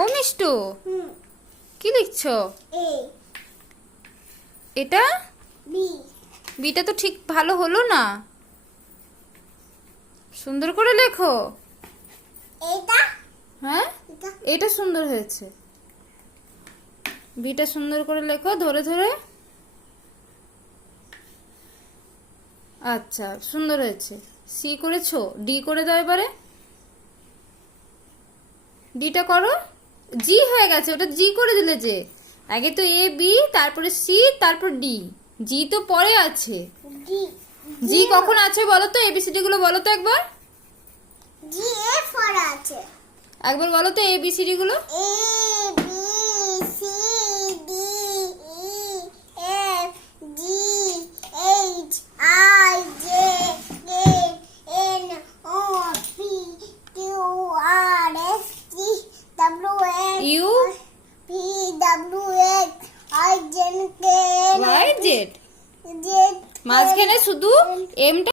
ও মিষ্টু, কি লিখছো? এটা বিটা তো ঠিক ভালো হলো না, সুন্দর করে লেখো। হ্যাঁ, এটা সুন্দর হয়েছে। বিটা সুন্দর করে লেখো, ধরে ধরে। আচ্ছা, সুন্দর হয়েছে। সি করেছো, ডি করে দাও এবারে। ডিটা করো। জি হয়ে গেছে, ওটা জি করে দিলে যে। আগে তো এ বি, তারপরে সি, তারপর ডি। জি তো পরে আছে। জি কখন আছে বলো তো? এবিসিডি গুলো বলো তো একবার। জি এ ফর আছে। একবার বলো তো এবিসিডি গুলো। A B C D E F G H I J K N O P Q R S T W X U P W X I J K N Y Z. Z মাঝখানে শুধু এমটা